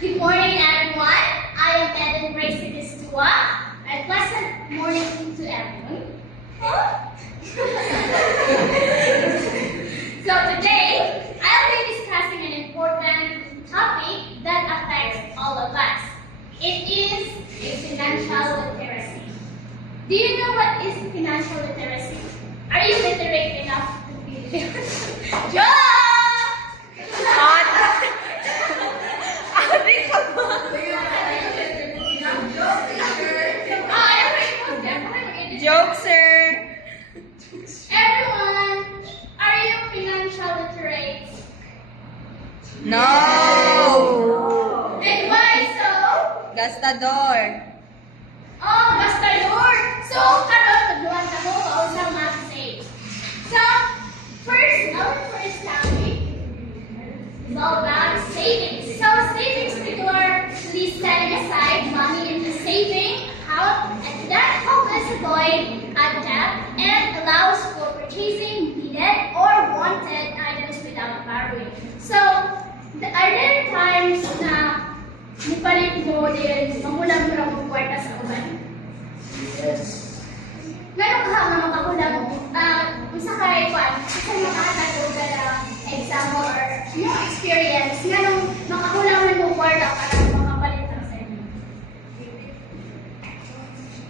Good morning, everyone. I am Eden Grace Kistua. A pleasant morning to everyone. So today, I'll be discussing an important topic that affects all of us. It is financial literacy. Do you know what is financial literacy? Are you literate enough to be Joke! Joke, sir. Everyone, are you financial literate? No. And why so? Gastador. Oh, basta yun. So, karon tagluan ka mo pausang mag-save. So, our first topic is all about savings. So, savings literally setting aside money into saving account, and that helps us avoid a debt and allows for purchasing needed or wanted items without borrowing. So, are there times na nipalit mo din mamulang mo lang kwarta sa uban? Yes. Meron ka nga makakulang sa kay Juan, isa makakatagod ka na exam or yung experience nga nung makakulang mo mo kwarta para makapalit ka sa inyo.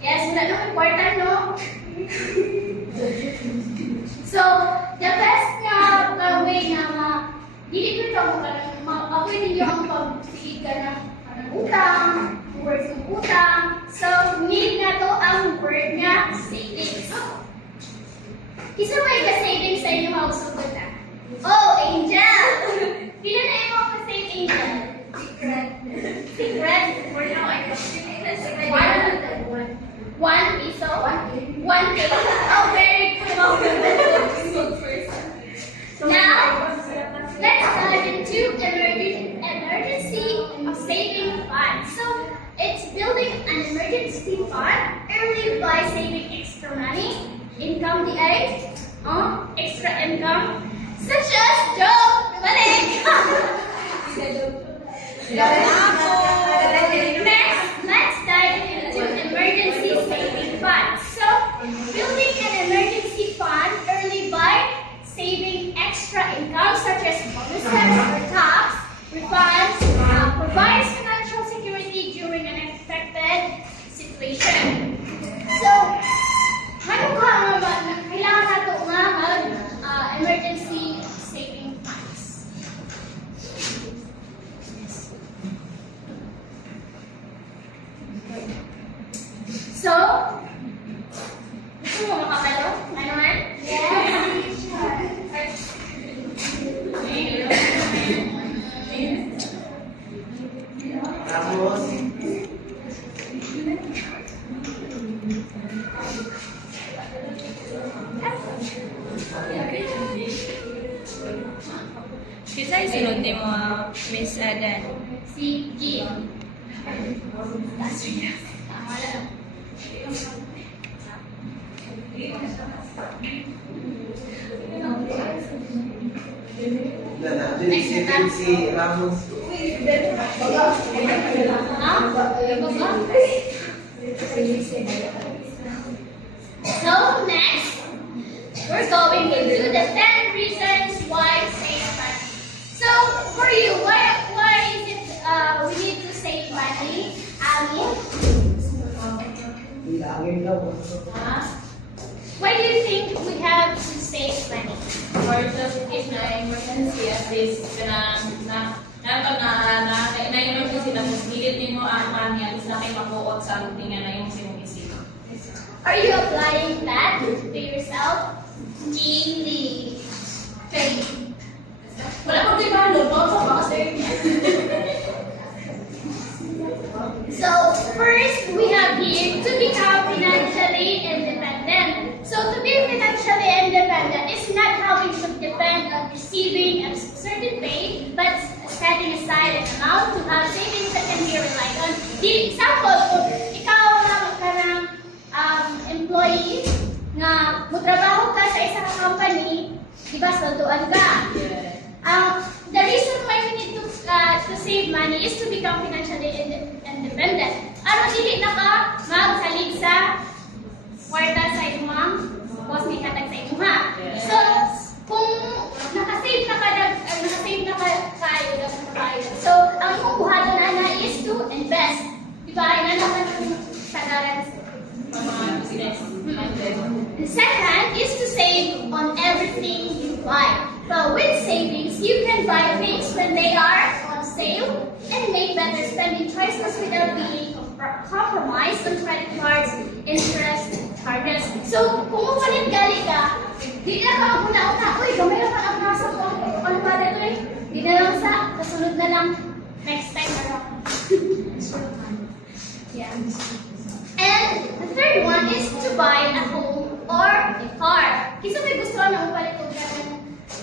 Yes, wala nung kwarta, no? So, the best nga way na dili ko mo ka avoid ninyo ang pag-siid ka ng utang, words ng utang. So, need na to ang word nga savings. Kisa may ka-savings sa inyo mausugod na? Oh, Angel! Pila na yung mga ka-save, Angel? Secret. Secret? For now, I don't think One piso? 1 peso? Oh, very good. Now, let's dive into emergency saving fund. So, it's building an emergency fund early by saving extra money, income the extra income, such as Joe, Next, let's dive into emergency saving fund. So, building an emergency fund early by saving extra income such as bonuses or tax refunds provides financial security during an unexpected situation. So, ano ka kailangan nato nga emergency saving funds? So, gusto mo makapalo? Ano man? Yes, Ramos. Kisa isunod ni mo, Miss Eden. Si G. Tama lang. Si Ramos. So next, we're going into the 10 reasons why save money. So for you, why is it we need to save money? Why do you think we have to save money? Or just in case na emergency, at least na-emergency na mas nilit din mo ang money, at least na kayo makuot sa tingnan na yung sinong-isip. Are you applying that to yourself? Daily. Wala pag di ba, no? Baka sa kasi. So first, we have here to become financially independent. So to be financially independent is not having to depend on receiving a certain pay, but setting aside an amount to have savings that can be relied on. The example, kung ikaw ka ng employee na mutrabaho ka sa isang company, di ba, sweldoan ka. The save money is to become financially independent. Aron dili na ka magsalig sa kwarta sa imong boss may hatag sa imo ha. So, kung nakasave na ka kayo kayo. So, ang imong buhaton ana is to invest. Diba? Ina naman ang sagaran. The second is to save on everything you buy. So with savings, you can buy things when they are on sale and make better spending choices without being compromised on credit cards, interest, charges. So kung mapalit gali ka, di na ka maguna-una, uy, gamay na ka ang nasa ko, ano ba dito eh? Di na lang sa, kasunod na lang, next time na lang. Yeah. And the third one is to buy a home or a car. Kisa may gusto na upalit ko ganun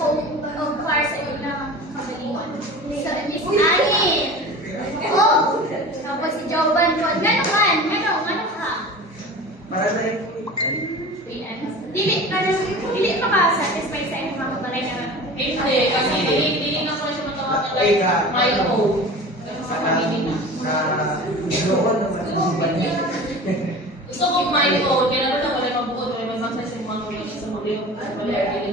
home o car sa iyo na kamalingon. So, Miss Annie. Oh, tapos si Jovan ko. Gano'n man? Ano ka? Para na rin. Dili pa ka satisfied sa inyong mga balay na Hindi, kasi hindi na ko siya matawag Ay, ka. na my home. Gusto ko my home, kaya naman ako wala mabuot, wala magbasa sa mga nulong sa mga wala really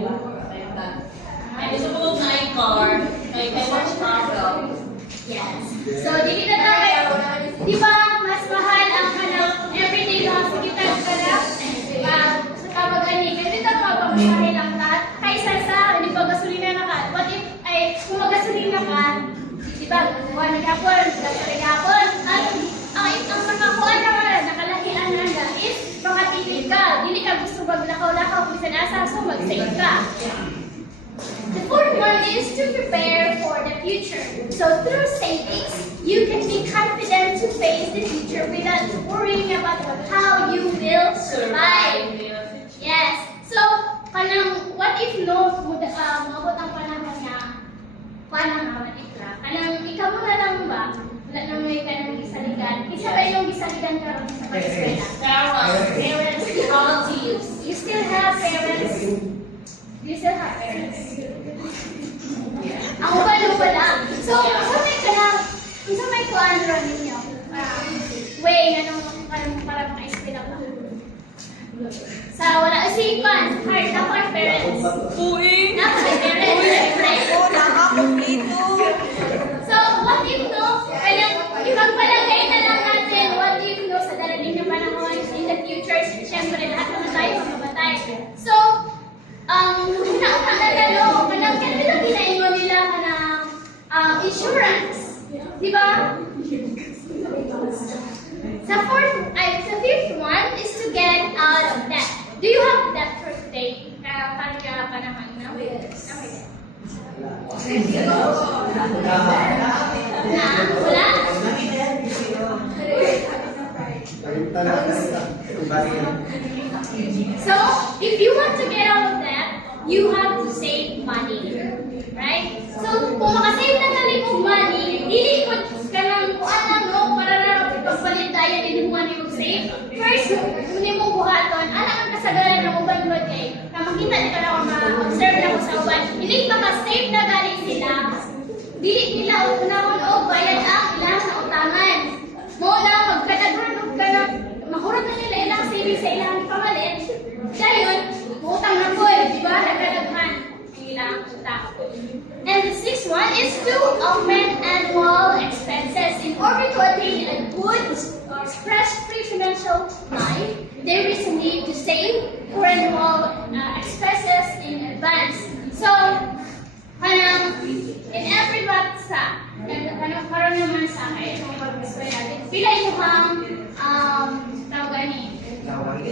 ay gusto ko na i-car, I watch travel. yes. So, dili na tayo. Di ba, mas mahal ang kanang everyday lang sa kita sa kabag-ani. Kasi dito mapamasahe lang ka. Kaysa sa, di ba, gasolina na ka. What if, kung magasolina ka, di ba, buwan ng hapon, gasolina hapon, ang makakuha naman, nakalahian na nga, is makatipid ka. Dili ka gusto maglakaw-lakaw kung sanasa, so mag-save ka. The fourth one is to prepare for the future. So through savings, you can be confident to face the future without worrying about how you will survive. Yes. So, kanang what if no, mabot ang panahon na what if lang. Kanang ikaw mo na lang ba? Wala na may kanang gisaligan. Isa ba yung gisaligan karon sa pag-eskwela? Parents. Relatives. You still have parents. You still have parents. Ang wala. So, kung may kuan ron ninyo, way na nung para maka-eskwela ka. Sa wala, isipan, hard na hard parents. Uy! Parents, so, what if no, ipagpalagay na lang natin, what if no, sa darating na panahon, in the future, syempre, lahat naman tayo mamamatay. So, una-una na no, kanang kailan ginaingon nila kanang insurance. Di ba? Sa fifth one is to get out of debt. Do you have debt for today? Para ka panahon na? Yes. Wala? So, if you want to get out of debt, you have to save money. Right? So, kung makasave na talimog money, hindi ko kanang kuan lang no, para na pagpalit tayo din mo money mag save. First, muni mong buhaton, ang kasagaran ng uban mo kay, na makita na ka na ako ma-observe na ko sa uban, hindi makasave na galing sila, dili nila unahon o bayad ang ilang na utangan. Mo na, magkadaghan ka na, mahurot na nila ilang savings sa ilang pamalit, dayon, utang na po, di ba? Nagkadaghan ang ilang utang. And the sixth one is to augment annual expenses. In order to attain a good or stress-free financial life, there is a need to save for annual expenses in advance. So, in every bansa, karon naman sa akin, pila ito ang tawag ni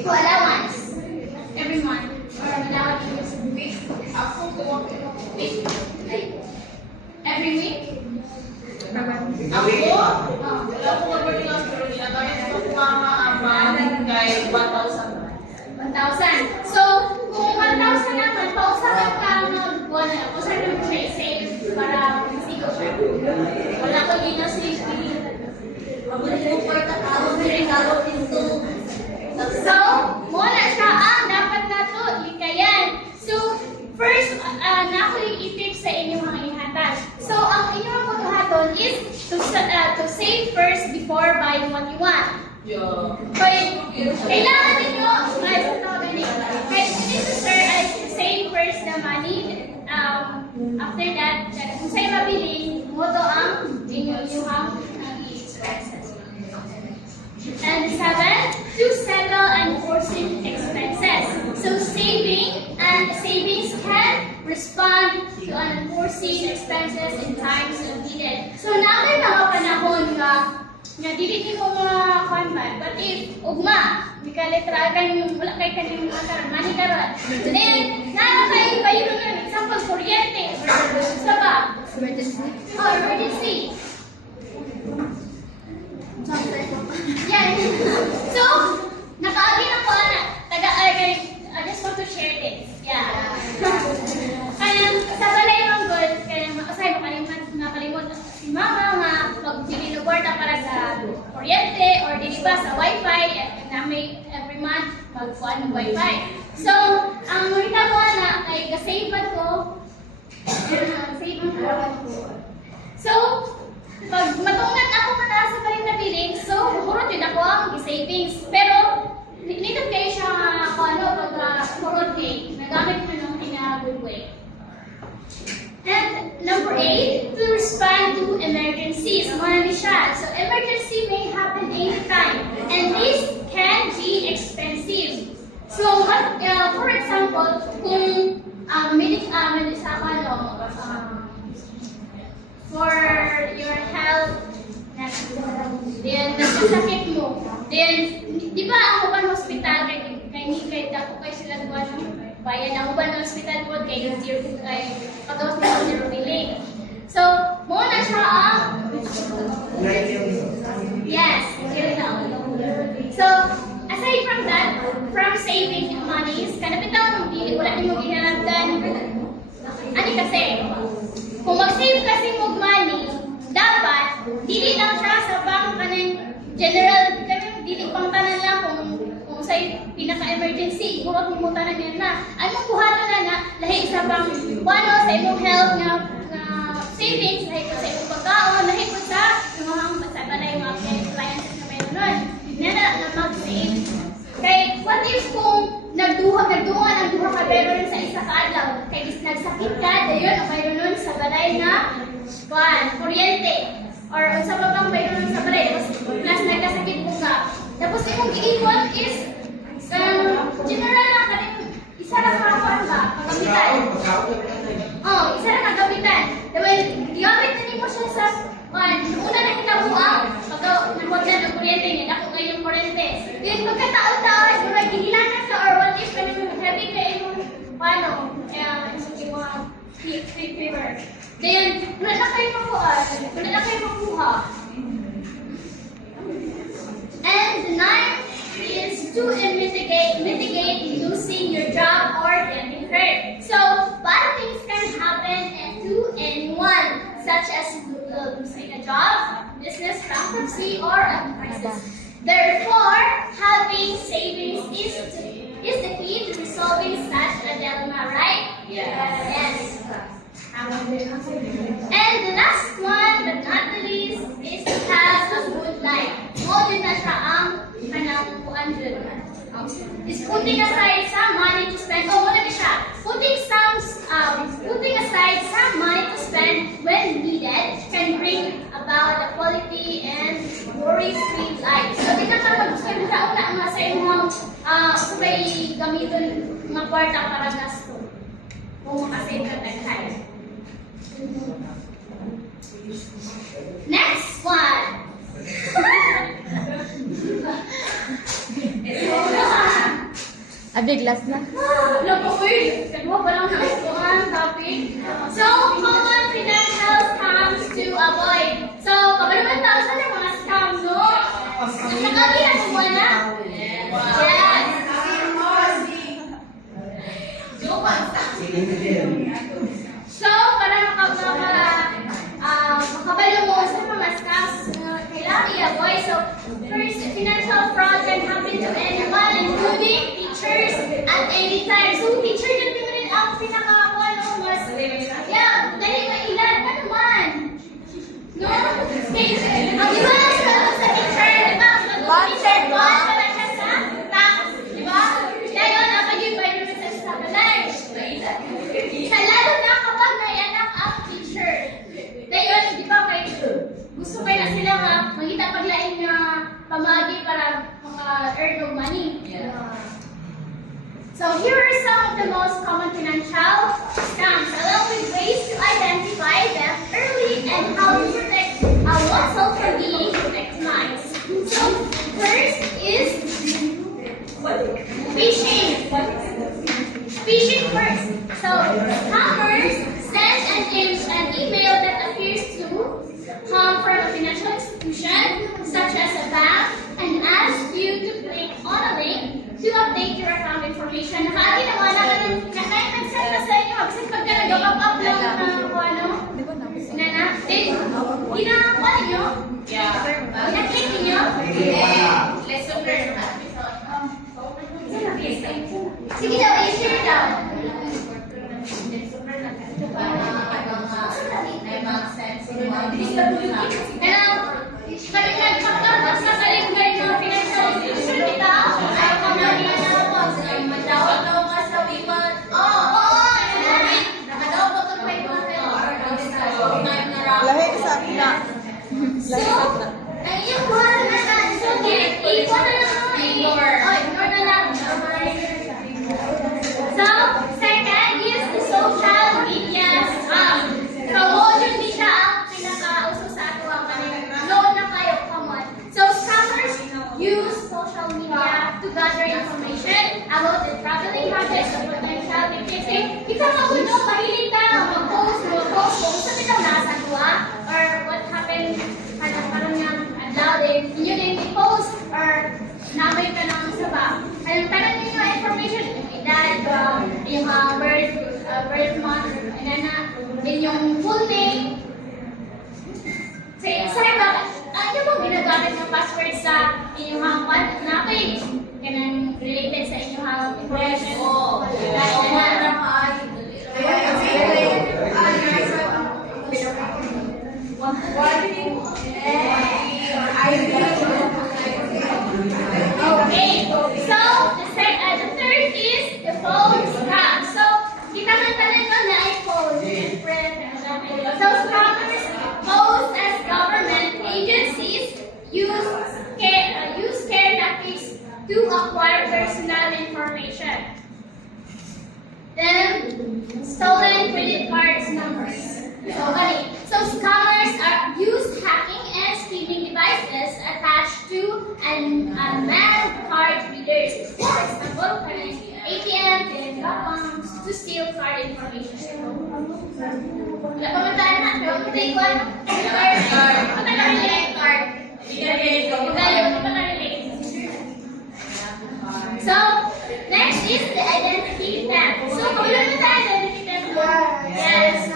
allowance every month or allowance every week. Ako, wala ko mag-working pero ginagamit ko mama ang kay 1,000. 1,000. So, kung 1,000 naman, pausahan ka ng buwan na, pausahan mo siya i-save para masigaw siya. Wala ko din na safety. So, muna siya ang dapat na to, ikayan. So, first, na ako yung i-tip sa inyong mga ihatag. So, ang inyong paghahaton is to to save first before buying what you want. Yeah. Kaya, kailangan ninyo, guys, ito ganito. Kaya, sir, I save first the money. After that, kung sa'yo mabili, moto ang inyong expenses. And 7, to settle unforeseen expenses. So savings can respond to unforeseen expenses in times of needed. So namin mga panahon nga dili mo mga konman, but if ugma, di ka letragan wala kay kaning mga money karon. Then nana kay payo nga example kuryente sa ba? Emergency. Yeah. So, nakaagi na ko ana. I just want to share this. Yeah. Kaya sa balay mong good, kaya makasay makalimot si mama nga magbili ng kwarta para sa kuryente or dili ba sa wifi na may every month magkuha ng wifi. So, ang mga ko na ay gasave ko. Save ko. So, pag matungan ako mataas sa paling na billing, so kurot yun ako ang savings. Pero, nito kayo siya pag kurot eh, nagamit mo nung in a good way. And number 8, to respond to emergencies. Mga siya. So, emergency may happen anytime. And this can be expensive. So, for example, kung for your health, then nasasakit mo. Then, di ba ang uban hospital kay dako kay sila duwa ng bayan ang uban hospital po kay zero kay pagawas na zero billing. So, mo na siya ang yes, zero na. So, aside from that, from saving monies, kanapitang wala nimo gihanaptan. Ani kasi, kung mag-save kasi mo money, dapat, dili lang siya sa bank kanang general, kanang dili pang tanan lang kung sa'yo pinaka-emergency, kurot mo tanan yan na. Anong buhaton na lahi sa bank, wano sa imong health nga savings, lahi ko sa imong pagkaon, lahi ko sa mga masaba na yung mga appliances na mayroon nun. Na mag-save. Kaya, what if kung nagduha ang duha ka pero sa isa ka adlaw, kaya nagsakit ka, dayon ang mayroon nun sa balay na kuryente. Or sa babang mayroon nun sa balay, plus nagkasakit mo ka. Tapos yung giikot is, general lang ka rin, isa lang kakuan ba? Kagamitan. Isa lang kagamitan. Diba, digamit na mo siya sa una na kita buang, pagka nabuwag na ng kuryente niya, ako ngayong kuryente. Then, pagkataon-taon, mura gihilangan ka or what if kanang heavy kayo yung, yung mga fever. Then, wala na kayo makuha. And the 9 is to mitigate losing your job or getting hurt. So, bad things can happen to anyone, such as losing a job, business bankruptcy, or a crisis. Therefore, having savings is the key to resolving such a dilemma, right? Yes. And the last one, but not the least, is to have a good life. Mo din na siya ang kanang kuan dun. Is putting aside some money to spend. Wala na siya. Putting aside some money to spend when needed can bring about a quality and worry-free life. So, di na ka mag-spend sa una nga sa imong sabay gamiton mga kwarta para gasto. Kung makasave ka taghay. Next one. Abig last na. Loko, uy! Kadwa pa lang na ang topic. So, common financial scams to avoid. So, kabaluman tao sa mga scams, no? Nakagihan mo na? Yes! So, para makabalo mo sa mga scams, kailangan i-avoid. So, first, financial fraud can happen to anyone, including teachers at any time. So, teacher na rin ang pinaka-mas, dali mailan ka naman. No? Kaya gusto kaya na sila nga magita paglain nga pamagi para maka-earn of money. Yeah. So here are some of the most common financial scams, along with ways to identify them early and how to protect oneself from being victimized. So first is phishing. Phishing first. So scammers send an email that appears to come from a financial institution, such as a bank, and ask you to click on a link to update your account information. Nakaginawa na nag-send na sa inyo. Kasi pagka nag-up-up lang ng ano, ginawa ninyo? Yeah. Gina-click ninyo? Lesson learned. Sige daw, i-share daw. Hello? Balik nag-check ba sa kaligay ng financial institution kita? Ay, kamali na ako. Madawat daw ka sa wiman. Oo. Nakadaw ko itong may time na raw. Lahi sa na. So, ang iyong buwan na na. So, ipo na lang ako. Ignore. Oh, ignore na lang. So, second is the social media scam. Promotion din siya ang pinaka-uso sa ato ang load na kayo, come on. So, scammers use social media to gather information about the traveling habits of potential victims. Ikaw magulo, mahilig ka mag-post, kung saan ikaw nasa duwa, or what happened, parang yung adlaw din, inyo din i-post, or namay ka ng saba. Anong tanong ninyo information, yung edad, yung birth month, yung full name. Sir, bakit? Ano bang ginagamit ng password sa inyong page? Ganang related sa inyong information? Oo. Okay, so the third is the phone scam. So, kita man talaga na iPhone. So, scammers pose as government agencies use scare tactics to acquire personal information. Then, stolen credit cards numbers. So scammers use hacking and skimming devices attached to unmanned card readers. For example, ATM, telecom, to steal card information. Wala pa man tayo na. Pero kung tayo ko, card. Kung tayo relate card. So, next is the identity theft. So, kung ano na tayo identity theft? Yes.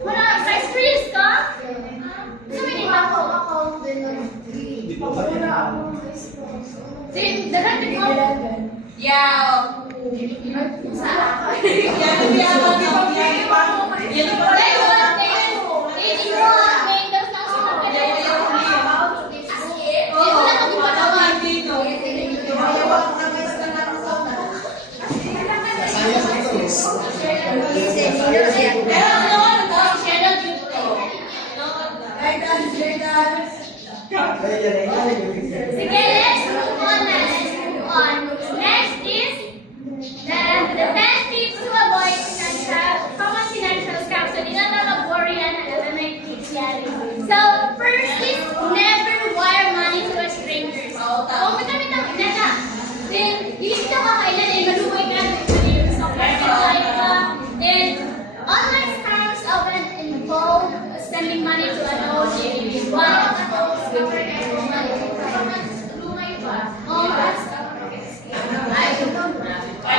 Wala, sa experience ka? So, hindi ba ako? Dagat mo? Yeah. Sige, let's move on na. Let's move on. Next is the 10 tips to avoid common financial scams. So, di na mag-worry yan. Alam na yung tips yan. So, first is never wire money to a stranger. So, kung may kami na, then, hindi ka kakailan eh, maluway ka. So, then, online scams often involve sending money to a known individual.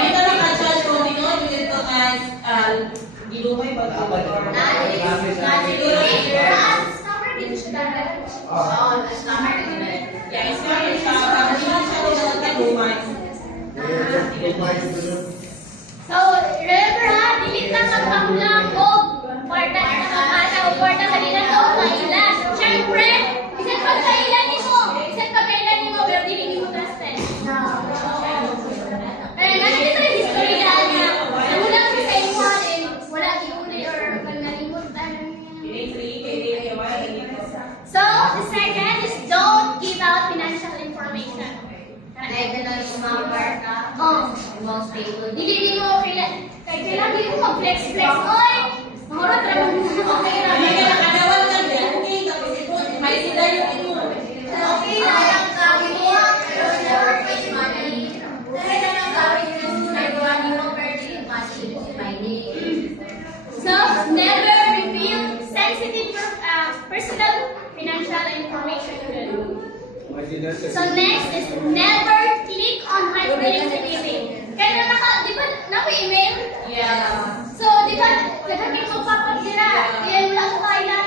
Dito lang ka-charge ko dito, dito guys, gilumay ba ito? Yeah, it's not yung siya, hindi siya gilumay. So, remember ha, dilit na magpanglang o kwarta na kapata o kwarta sa nila o kailan. Siyempre, isang pagkailan mo, pero dili mo gastin. Kaya nga, dito yung history na namulang ko sa inyo din, wala iuli or kanalimot. Hindi, So, Dili mo kailangan mo mag-flex-flex. Oy! Mahurot ra mo. Okay ra. May nakadawal ka din. Okay, tapos ito, may sila yung ito. Okay na lang gawin mo. Pero never waste money. Dahil na lang gawin mo nagawa ni mo So, never reveal sensitive personal financial information. So next is never click on my feelings living. Kaya di ba, email? Yeah. So, di ba, nagkakit mo pa pag nila, kaya wala ko kailan.